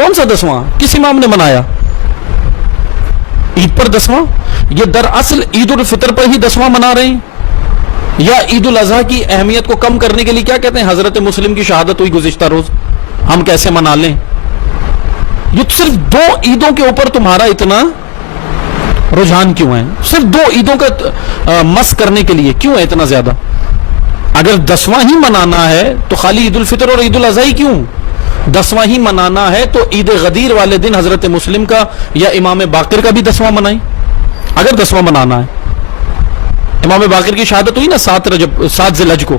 कौन सा 10वां? किस इमाम ने मनाया? ईद पर 10वां? ये दरअसल ईद उल फितर पर ही 10वां मना रहे हैं, या ईद उल अजहा की अहमियत को कम करने के लिए क्या कहते हैं, हजरत मुस्लिम की शहादत हुई गुज़िश्ता रोज, हम कैसे मना लें? ये तो सिर्फ 2 ईदों के ऊपर तुम्हारा इतना रुझान क्यों है? सिर्फ 2 ईदों का मस करने के लिए क्यों है इतना ज्यादा? अगर 10वां ही मनाना है तो खाली ईद उल फितर और ईद उल अजहा ही क्यों? 10वां ही मनाना है तो ईद गदीर वाले दिन हजरत मुस्लिम का या इमाम बाकिर का भी 10वां मनाएं, अगर 10वां मनाना है। इमाम बाकिर की शहादत हुई ना 7 ज़िलहज को,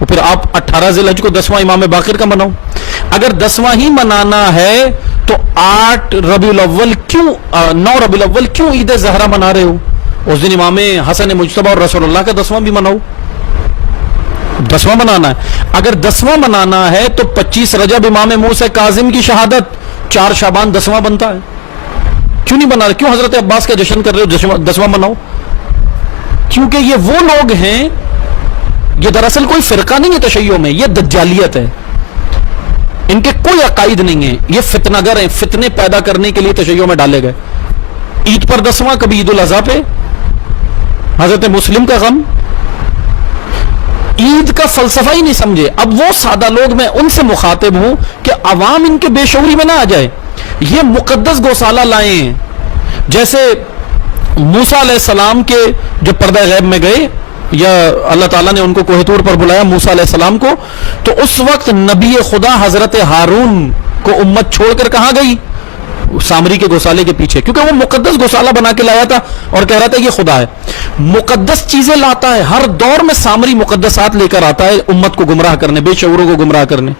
तो फिर आप 18 ज़िलहज को 10वां इमाम बाकिर का मनाओ। अगर 10वां ही मनाना है तो 8 रबीउल अव्वल क्यों, 9 रबीउल अव्वल क्यों ईद ज़हरा मना रहे हो? उस दिन इमाम हसन मुज्तबा और रसूलुल्लाह का 10वां भी मनाओ। 10वां मनाना है। अगर 10वां मनाना है तो 25 रजब इमाम मूसा काजिम की शहादत, 4 शाबान 10वां बनता है, क्यों नहीं बना रहे? क्यों हजरत अब्बास का जश्न कर रहे हो? 10वां मनाओ। क्योंकि ये वो लोग हैं, ये दरअसल कोई फिरका नहीं है तशय्यो में, ये दज्जालियत है, इनके कोई अकाइद नहीं है, ये फितनागर हैं, फितने पैदा करने के लिए तशय्यो में डाले गए। ईद पर 10वां, कभी ईद उल अज़हा पे हजरत मुस्लिम का गम। ईद का फलसफा ही नहीं समझे। अब वो सादा लोग, मैं उनसे मुखातिब हूं कि अवाम इनके बेशऊरी में ना आ जाए। ये मुकद्दस गौशाला लाए हैं, जैसे मूसा अलैहिस्सलाम के जब पर्दा गैब में गए, या अल्लाह ताला ने उनको कोह तूर पर बुलाया मूसा अलैहिस्सलाम को, तो उस वक्त नबी खुदा हजरत हारून को उम्मत छोड़कर कहां गई? सामरी के गौशाले के पीछे, क्योंकि वो मुकद्दस गौशाला बना के लाया था और कह रहा था ये खुदा है। मुकद्दस चीजें लाता है, हर दौर में सामरी मुकद्दसात लेकर आता है उम्मत को गुमराह करने, बेशऊरों को गुमराह करने।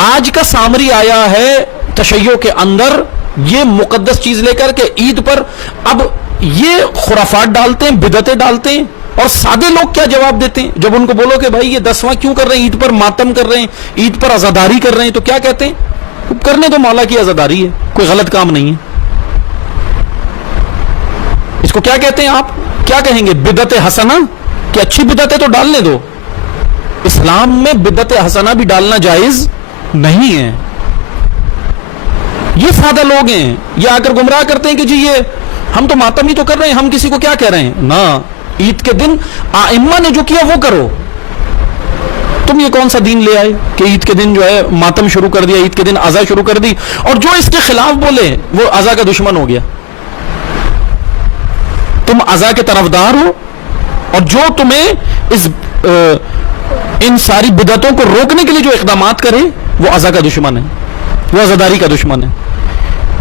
आज का सामरी आया है तशय्यो के अंदर ये मुकद्दस चीज लेकर के ईद पर अब ये खुराफात डालते हैं, बिदतें डालते हैं, और सादे लोग क्या जवाब देते हैं जब उनको बोलो कि भाई ये 10वां क्यों कर रहे हैं, ईद पर मातम कर रहे हैं, ईद पर आजादारी कर रहे हैं, तो क्या कहते हैं? करने दो, मौला की आजादारी है, कोई गलत काम नहीं है। इसको क्या कहते हैं? आप क्या कहेंगे? बिदत हसना, कि अच्छी बिदतें तो डालने दो। इस्लाम में बिदत हसना भी डालना जायज नहीं है। ये सादा लोग हैं, ये आकर गुमराह करते हैं कि जी ये हम तो मातम ही तो कर रहे हैं, हम किसी को क्या कह रहे हैं ना। ईद के दिन आइम्मा ने जो किया वो करो। तुम ये कौन सा दीन ले आए कि ईद के दिन जो है मातम शुरू कर दिया, ईद के दिन अज़ा शुरू कर दी, और जो इसके खिलाफ बोले वो अज़ा का दुश्मन हो गया। तुम अज़ा के तरफदार हो, और जो तुम्हें इन सारी बिदतों को रोकने के लिए जो इक़दामात करे वो अज़ा का दुश्मन है, वो अज़ादारी का दुश्मन है।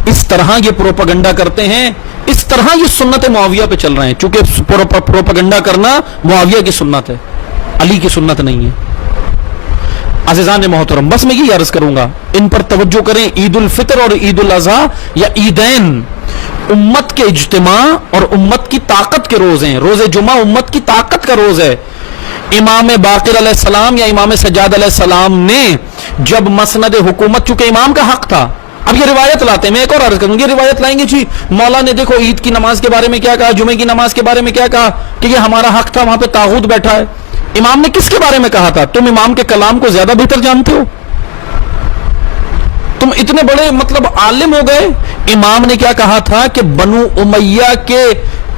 इस तरह ये प्रोपगंडा करते हैं, इस तरह ये सुन्नत मुआविया पे चल रहे हैं, चूंकि प्रोपगंडा करना मुआविया की सुन्नत है, अली की सुन्नत नहीं है। अज़ीज़ान मोहतरम, बस मैं ये अर्ज करूंगा, इन पर तवज्जो करें। ईद उल फितर और ईद उल अज़हा या ईदैन उम्मत के इज्तिमा और उम्मत की ताकत के रोज हैं। रोज़े जुमा उम्मत की ताकत का रोज है। इमाम बाकिर अलैहिस्सलाम या इमाम सज्जाद अलैहिस्सलाम ने जब मसनद हुकूमत, चूंकि इमाम का हक था, अब ये रिवायत लाते हैं, मैं एक और अर्ज करूंगी, रिवायत लाएंगे जी मौला ने देखो ईद की नमाज के बारे में क्या कहा, जुमे की नमाज के बारे में क्या कहा, कि ये हमारा हक था, वहां पे तागूत बैठा है। इमाम ने किसके बारे में कहा था? तुम इमाम के कलाम को ज्यादा बेहतर जानते हो, तुम इतने बड़े मतलब आलिम हो गए। इमाम ने क्या कहा था कि बनु उमैया के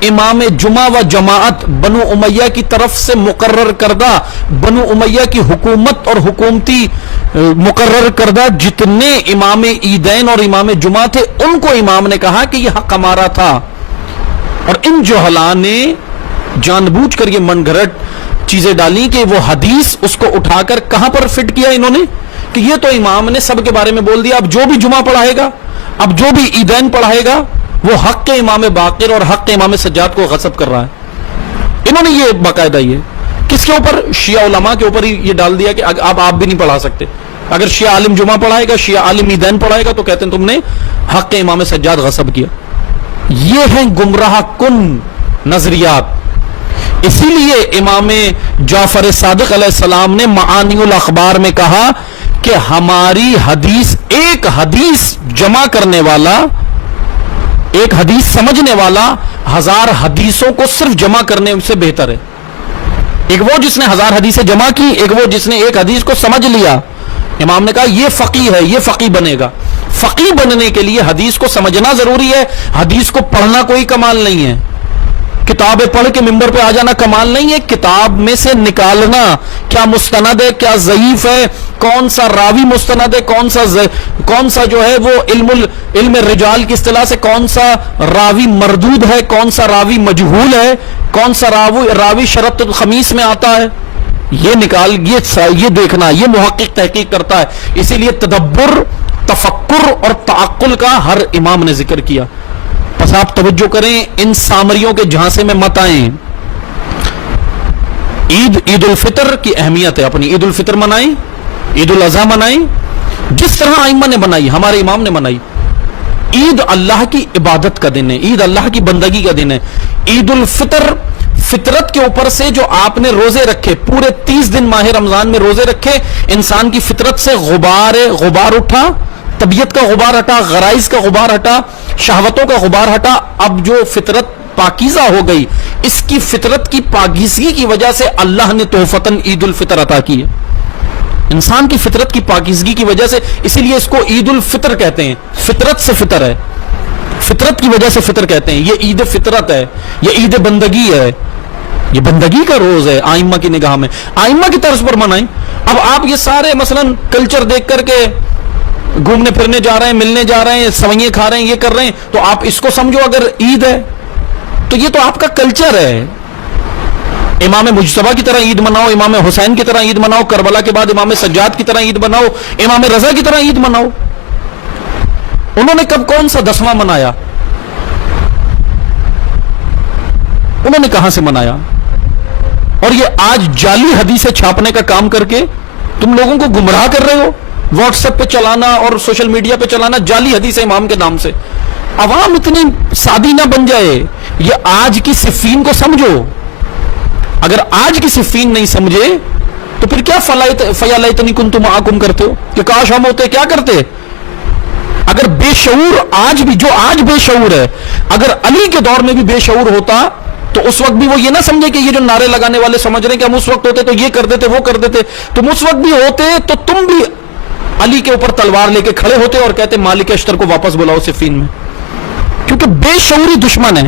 इमाम जुमा व जमाअत, बनु उमैया की तरफ से मुकर्रर करदा, बनु उमैया की हुकूमत और हुकूमती मुकर्रर करदा जितने इमाम ईदैन और इमाम जुमा थे, उनको इमाम ने कहा कि यह हक हमारा था। और इन जोहला ने जानबूझकर ये मनगढ़ंत चीजें डाली कि वो हदीस उसको उठाकर कहां पर फिट किया इन्होंने, कि ये तो इमाम ने सबके बारे में बोल दिया, अब जो भी जुमा पढ़ाएगा, अब जो भी ईदैन पढ़ाएगा, वो हक के इमाम बाकिर और हक के इमाम सज्जाद को गसब कर रहा है। इन्होंने ये बाकायदा ये किसके ऊपर? शिया उलमा के ऊपर ही ये डाल दिया कि अब आप भी नहीं पढ़ा सकते। अगर शिया आलिम जुमा पढ़ाएगा, शिया आलिम ईदैन पढ़ाएगा, तो कहते हैं तुमने हक के इमाम सज्जाद गसब किया। ये हैं गुमराह कुन नजरियात। इसीलिए इमाम जाफर सादिक अलैहिस्सलाम ने माआनिउल अखबार में कहा कि हमारी हदीस, एक हदीस जमा करने वाला, एक हदीस समझने वाला 1000 हदीसों को सिर्फ जमा करने से बेहतर है। एक वो जिसने 1000 हदीसें जमा की, एक वो जिसने एक हदीस को समझ लिया। इमाम ने कहा ये फकी है, ये फकी बनेगा। فقیہ بننے کے لیے حدیث کو سمجھنا ضروری ہے. حدیث کو پڑھنا کوئی کمال نہیں ہے, کتابیں پڑھ کے ممبر پہ آ جانا کمال نہیں ہے. کتاب میں سے نکالنا کیا مستند ہے, کیا ضعیف ہے, کون سا راوی مستند ہے, کون سا جو ہے وہ علم رجال کی اصطلاح سے کون سا راوی مردود ہے, کون سا راوی مجہول ہے, کون سا راوی شرط الخمیس میں آتا ہے, یہ دیکھنا, یہ محقق تحقیق کرتا ہے. اسی لیے تدبر, تفکر اور تعقل کا ہر امام نے ذکر کیا. بس آپ توجہ کریں, ان سامریوں کے جھانسے میں مت آئیں. عید الفطر کی اہمیت ہے, اپنی عید الفطر منائیں, عید الاضحیٰ منائیں جس طرح ائمہ نے بنائی, ہمارے امام نے بنائی. عید اللہ کی عبادت کا دن ہے, عید اللہ کی بندگی کا دن ہے. عید الفطر, فطرت کے اوپر سے جو آپ نے روزے رکھے, پورے 30 دن ماہ رمضان میں روزے رکھے, انسان کی فطرت سے غبار اٹھا, طبیعت کا غبار ہٹا, غرائز کا غبار ہٹا, شہوتوں کا غبار ہٹا. اب جو فطرت پاکیزہ ہو گئی, اس کی فطرت کی پاکیزگی کی وجہ سے اللہ نے تحفتاً عید الفطر عطا کی ہے. انسان کی فطرت کی پاکیزگی کی وجہ سے, اسی لیے اس کو عید الفطر کہتے ہیں. فطرت سے فطر ہے, فطرت کی وجہ سے فطر کہتے ہیں. یہ عید فطرت ہے, یہ عید بندگی ہے, یہ بندگی کا روز ہے ائمہ کی نگاہ میں. ائمہ کی طرز پر منائیں. اب آپ یہ سارے مثلا کلچر دیکھ کر کے گھومنے پھرنے جا رہے ہیں, ملنے جا رہے ہیں, سوئیاں کھا رہے ہیں, یہ کر رہے ہیں, تو آپ اس کو سمجھو اگر عید ہے تو یہ تو آپ کا کلچر ہے. امام مجتبیٰ کی طرح عید مناؤ, امام حسین کی طرح عید مناؤ, کربلا کے بعد امام سجاد کی طرح عید مناؤ, امام رضا کی طرح عید مناؤ. انہوں نے کب کون سا 10واں منایا, انہوں نے کہاں سے منایا؟ اور یہ آج جعلی حدیثیں چھاپنے کا کام کر کے تم لوگوں کو گمراہ کر رہے ہو. واٹس ایپ پہ چلانا اور سوشل میڈیا پہ چلانا جعلی حدیث امام کے نام سے. عوام اتنی سادی نہ بن جائے. یہ آج کی صفین کو سمجھو. اگر آج کی صفین نہیں سمجھے تو پھر کیا فیا لیتنی کنت معکم کرتے ہو, کہ کاش ہم ہوتے, کیا کرتے؟ اگر بے شعور آج بھی, جو آج بے شعور ہے, اگر علی کے دور میں بھی بے شعور ہوتا تو اس وقت بھی وہ یہ نہ سمجھے کہ یہ جو نعرے لگانے والے سمجھ رہے ہیں کہ ہم اس وقت ہوتے تو یہ کر دیتے, وہ کر دیتے. تم اس وقت بھی ہوتے تو تم بھی علی کے اوپر تلوار لے کے کھڑے ہوتے اور کہتے مالک اشتر کو واپس بلاؤ صفین میں, کیونکہ بے شعوری دشمن ہے.